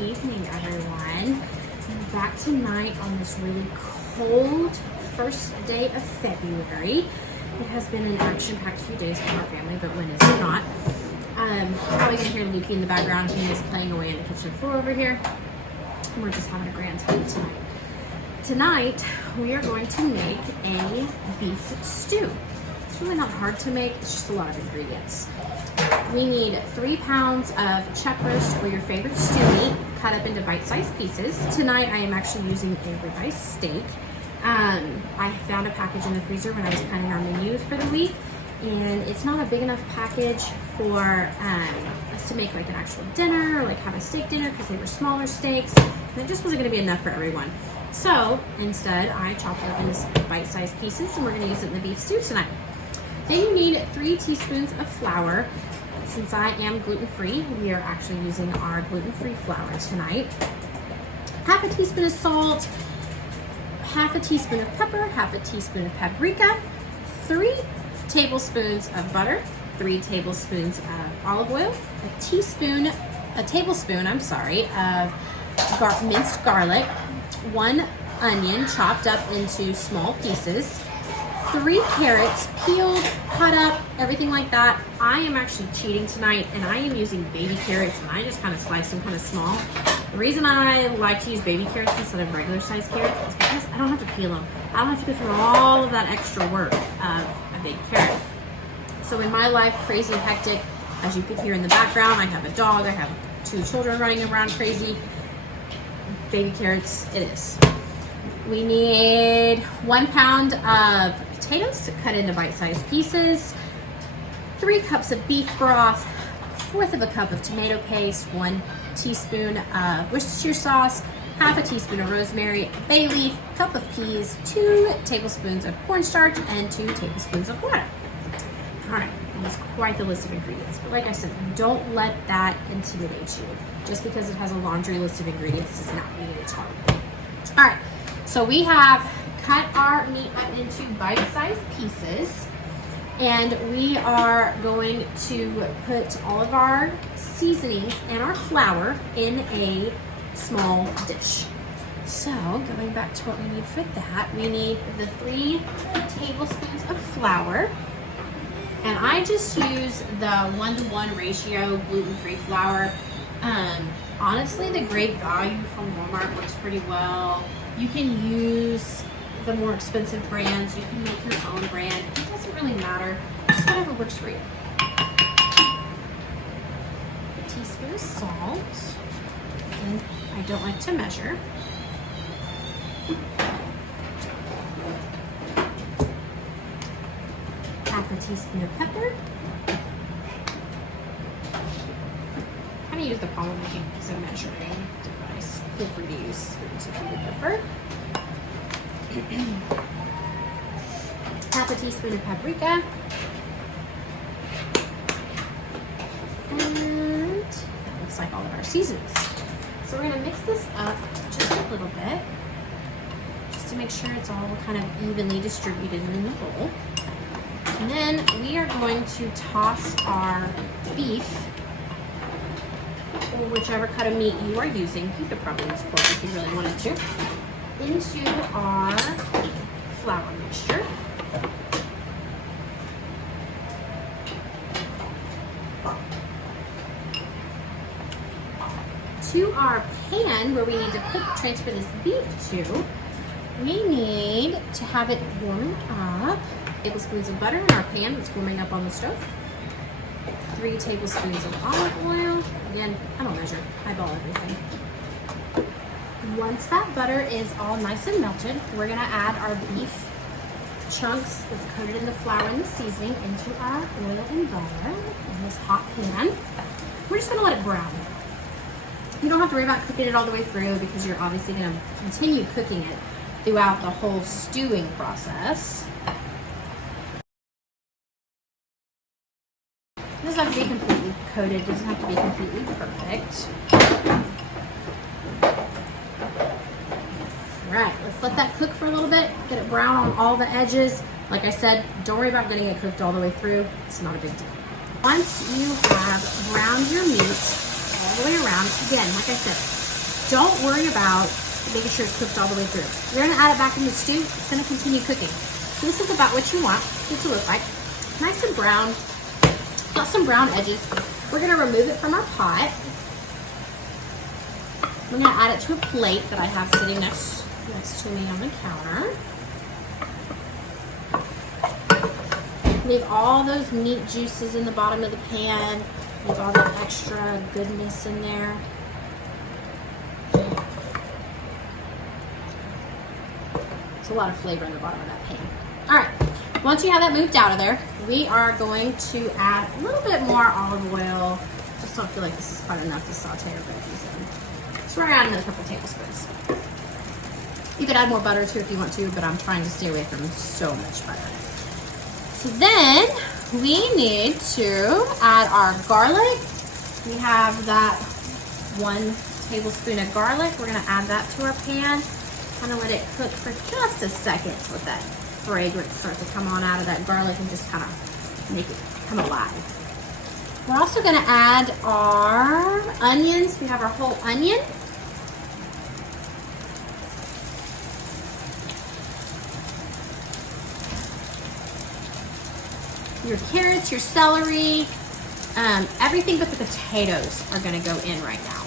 evening, everyone. I'm back tonight on this really cold first day of February. It has been an action-packed few days for our family, but when is it not? Probably gonna hear Lukey in the background. He is playing away on the kitchen floor over here. And we're just having a grand time tonight. Tonight, we are going to make a beef stew. It's really not hard to make, it's just a lot of ingredients. We need 3 pounds of chuck roast or your favorite stew meat cut up into bite-sized pieces. Tonight, I am actually using a ribeye steak. I found a package in the freezer when I was planning our menu for the week, and it's not a big enough package for us to make like an actual dinner or like have a steak dinner because they were smaller steaks, and it just wasn't going to be enough for everyone. So instead, I chopped it up into bite-sized pieces, and we're going to use it in the beef stew tonight. Then you need 3 teaspoons of flour. Since I am gluten-free, we are actually using our gluten-free flour tonight. Half a teaspoon of salt, half a teaspoon of pepper, half a teaspoon of paprika, 3 tablespoons of butter, 3 tablespoons of olive oil, a tablespoon of minced garlic, 1 onion chopped up into small pieces, 3 carrots peeled, cut up, everything like that. I am actually cheating tonight, and I am using baby carrots, and I just kind of slice them kind of small. The reason I like to use baby carrots instead of regular sized carrots is because I don't have to peel them. I don't have to go through all of that extra work of a big carrot. So in my life, crazy and hectic, as you could hear in the background, I have a dog, I have 2 children running around crazy. Baby carrots, it is. We need 1 pound of potatoes cut into bite-sized pieces, 3 cups of beef broth, 1/4 of a cup of tomato paste, 1 teaspoon of Worcestershire sauce, half a teaspoon of rosemary, bay leaf, cup of peas, 2 tablespoons of cornstarch, and 2 tablespoons of water. All right, that is quite the list of ingredients. But like I said, don't let that intimidate you. Just because it has a laundry list of ingredients does not mean it's hard. All right, so we have cut our meat up into bite-sized pieces, and we are going to put all of our seasonings and our flour in a small dish. So going back to what we need for that, we need the 3 tablespoons of flour, and I just use the 1-to-1 ratio gluten-free flour. Honestly, the Great Value from Walmart works pretty well. You can use the more expensive brands. You can make your own brand. It doesn't really matter. Just whatever works for you. A teaspoon of salt. And I don't like to measure. Half a teaspoon of pepper. I'm going to use the palm of my hand as a measuring device. Feel free to use spoons if you would prefer. Half a teaspoon of paprika. And that looks like all of our seasonings. So we're going to mix this up just a little bit, just to make sure it's all kind of evenly distributed in the bowl. And then we are going to toss our beef, or whichever cut of meat you are using. You could probably use pork if you really wanted to, into our flour mixture. To our pan where we need to transfer this beef to, we need to have it warm up. Tablespoons of butter in our pan that's warming up on the stove. 3 tablespoons of olive oil. Again, I don't measure, eyeball everything. Once that butter is all nice and melted, we're gonna add our beef chunks that's coated in the flour and the seasoning into our oil and butter in this hot pan. We're just gonna let it brown. You don't have to worry about cooking it all the way through because you're obviously gonna continue cooking it throughout the whole stewing process. It doesn't have to be completely coated, it doesn't have to be completely perfect. All right, let's let that cook for a little bit, get it brown on all the edges. Like I said, don't worry about getting it cooked all the way through. It's not a big deal. Once you have browned your meat all the way around. Again, like I said, don't worry about making sure it's cooked all the way through. You're gonna add it back in the stew. It's gonna continue cooking. So this is about what you want it to look like. Nice and brown. Got some brown edges. We're gonna remove it from our pot. I'm gonna add it to a plate that I have sitting next to me on the counter. Leave all those meat juices in the bottom of the pan. Leave all that extra goodness in there. There's a lot of flavor in the bottom of that pan. All right, once you have that moved out of there, we are going to add a little bit more olive oil. Just don't feel like this is quite enough to saute our veggies in. So we're gonna add another couple tablespoons. You could add more butter too if you want to, but I'm trying to stay away from so much butter. So then we need to add our garlic. We have that 1 tablespoon of garlic. We're gonna add that to our pan. Kind of let it cook for just a second with that fragrance start to come on out of that garlic and just kind of make it come alive. We're also gonna add our onions. We have our whole onion. Your carrots, your celery, everything but the potatoes are gonna go in right now.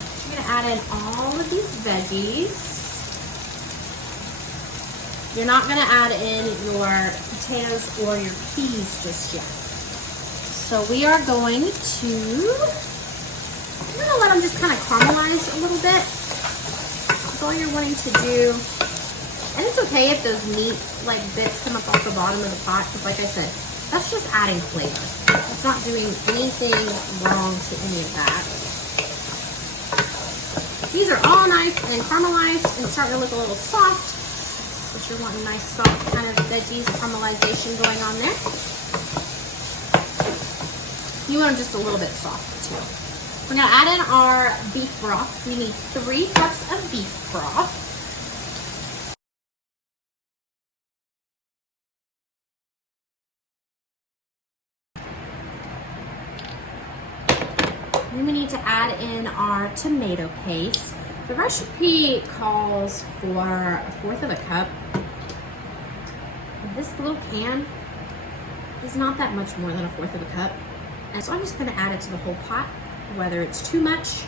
We're gonna add in all of these veggies. You're not gonna add in your potatoes or your peas just yet. So we are going to, I'm gonna let them just kind of caramelize a little bit. All you're wanting to do, and it's okay if those meat like bits come up off the bottom of the pot, because like I said, that's just adding flavor. It's not doing anything wrong to any of that. These are all nice and caramelized and starting to look a little soft, but you're wanting nice soft kind of veggies caramelization going on there. You want them just a little bit soft too. We're gonna add in our beef broth. We need 3 cups of beef broth. Then we need to add in our tomato paste. The recipe calls for 1/4 of a cup. This little can is not that much more than 1/4 of a cup. And so I'm just gonna add it to the whole pot, whether it's too much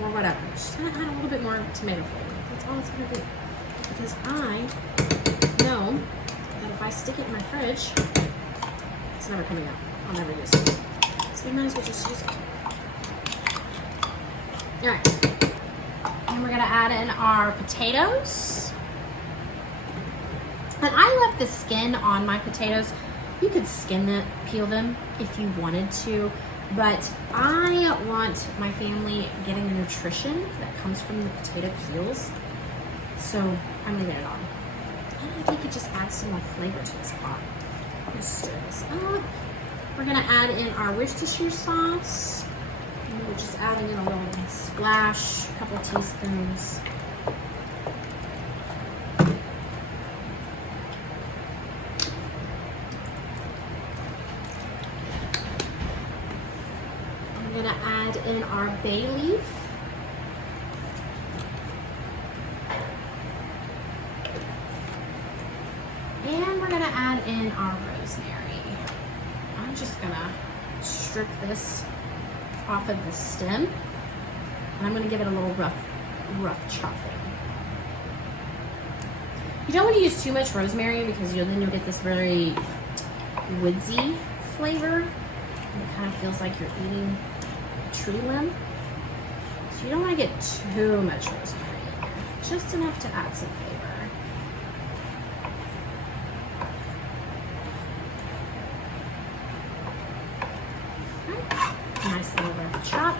or whatever. Just gonna add a little bit more tomato flavor. That's all it's gonna do. Because I know that if I stick it in my fridge, it's never coming out. I'll never use it. So we might as well just use it. All right. And we're gonna add in our potatoes. And I left the skin on my potatoes. You could peel them if you wanted to, but I want my family getting the nutrition that comes from the potato peels. So I'm gonna get it on. And I think it just adds some more flavor to this pot. Let's stir this up. We're gonna add in our Worcestershire sauce. And we're just adding in a little splash, a couple teaspoons. I'm gonna add in our bay leaf. And we're gonna add in our rosemary. I'm just gonna strip this off of the stem, and I'm gonna give it a little rough chopping. You don't want to use too much rosemary because then you'll get this very woodsy flavor. And it kind of feels like you're eating a tree limb. So you don't want to get too much rosemary in there, just enough to add some flavor. Nice little rough chop.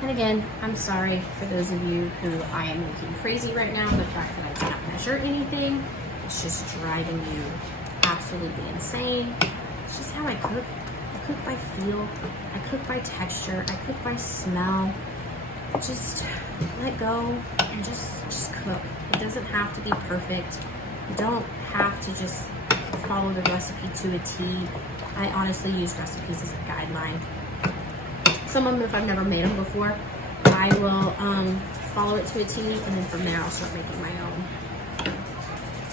And again, I'm sorry for those of you who I am making crazy right now. The fact that I can't measure anything, it's just driving you absolutely insane. It's just how I cook. I cook by feel. I cook by texture. I cook by smell. Just let go and just cook. It doesn't have to be perfect. You don't have to just follow the recipe to a T. I honestly use recipes as a guideline. Some of them, if I've never made them before, I will follow it to a T, and then from there I'll start making my own.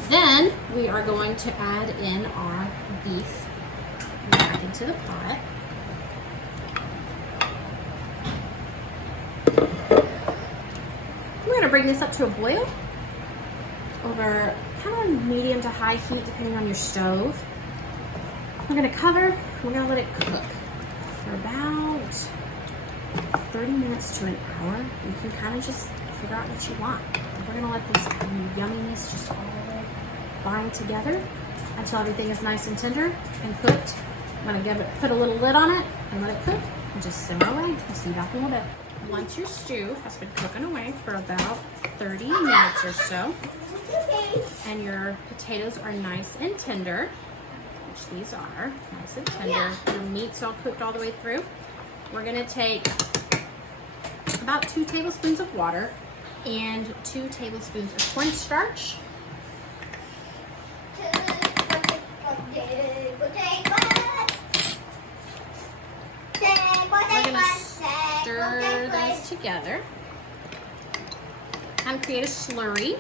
Then we are going to add in our beef back into the pot. We're gonna bring this up to a boil over kind of medium to high heat depending on your stove. We're gonna cover, we're gonna let it cook for about 30 minutes to an hour. You can kind of just figure out what you want. We're gonna let this yumminess just all bind together until everything is nice and tender and cooked. I'm gonna put a little lid on it and let it cook and just simmer away. We'll see you back in a little bit. Once your stew has been cooking away for about 30 minutes or so, and your potatoes are nice and tender, which these are, nice and tender, your meat's all cooked all the way through, we're gonna take about 2 tablespoons of water and 2 tablespoons of cornstarch. We're gonna stir those together and create a slurry.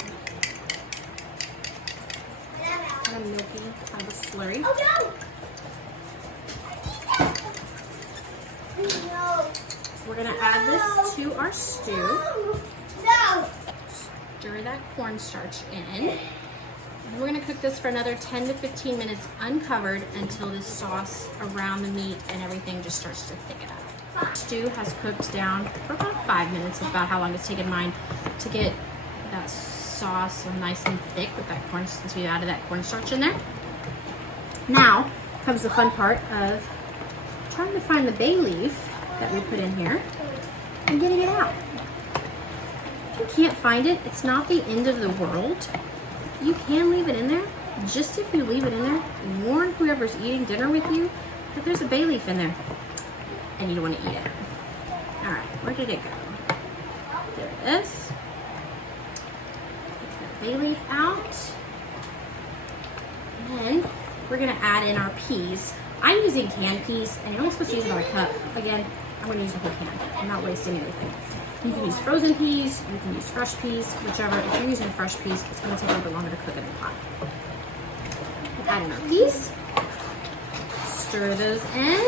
A milky kind of a slurry. Oh no! We're gonna add this to our stew. No! Stir that cornstarch in. And we're gonna cook this for another 10 to 15 minutes uncovered until this sauce around the meat and everything just starts to thicken up. Stew has cooked down for about 5 minutes. Is about how long it's taken mine to get that sauce so nice and thick with that corn, since we added that cornstarch in there. Now comes the fun part of trying to find the bay leaf that we put in here and getting it out. If you can't find it, it's not the end of the world. You can leave it in there. Just if you leave it in there, warn whoever's eating dinner with you that there's a bay leaf in there and you don't want to eat it. All right, where did it go? There it is. Take that bay leaf out. And then we're gonna add in our peas. I'm using canned peas, and you're only supposed to use about a cup. Again, I'm gonna use the whole can. I'm not wasting anything. You can use frozen peas, you can use fresh peas, whichever. If you're using fresh peas, it's gonna take a little bit longer to cook in the pot. Add in our peas. Stir those in.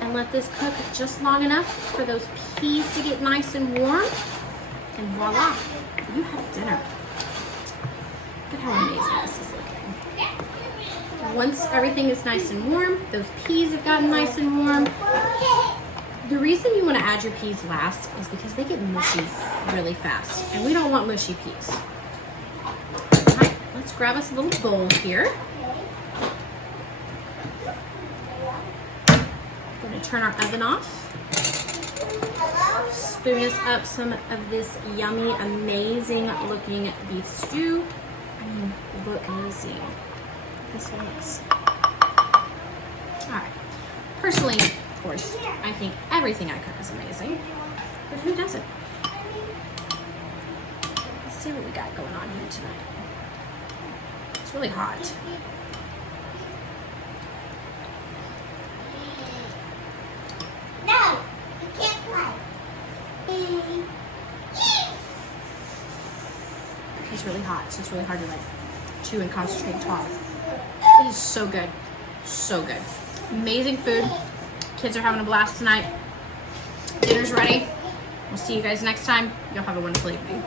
And let this cook just long enough for those peas to get nice and warm. And voila, you have dinner. Look at how amazing this is looking. Once everything is nice and warm, those peas have gotten nice and warm. The reason you want to add your peas last is because they get mushy really fast, and we don't want mushy peas. All right, let's grab us a little bowl here. We're going to turn our oven off. Spoon us up some of this yummy, amazing looking beef stew. I mean, look amazing. This looks. All right. Personally, of course, I think everything I cook is amazing, but who doesn't? Let's see what we got going on here tonight. It's really hot. No, you can't play. It's really hot, so it's really hard to like chew and concentrate and talk. It is so good. So good. Amazing food. Kids are having a blast tonight. Dinner's ready. We'll see you guys next time. You'll have a wonderful evening.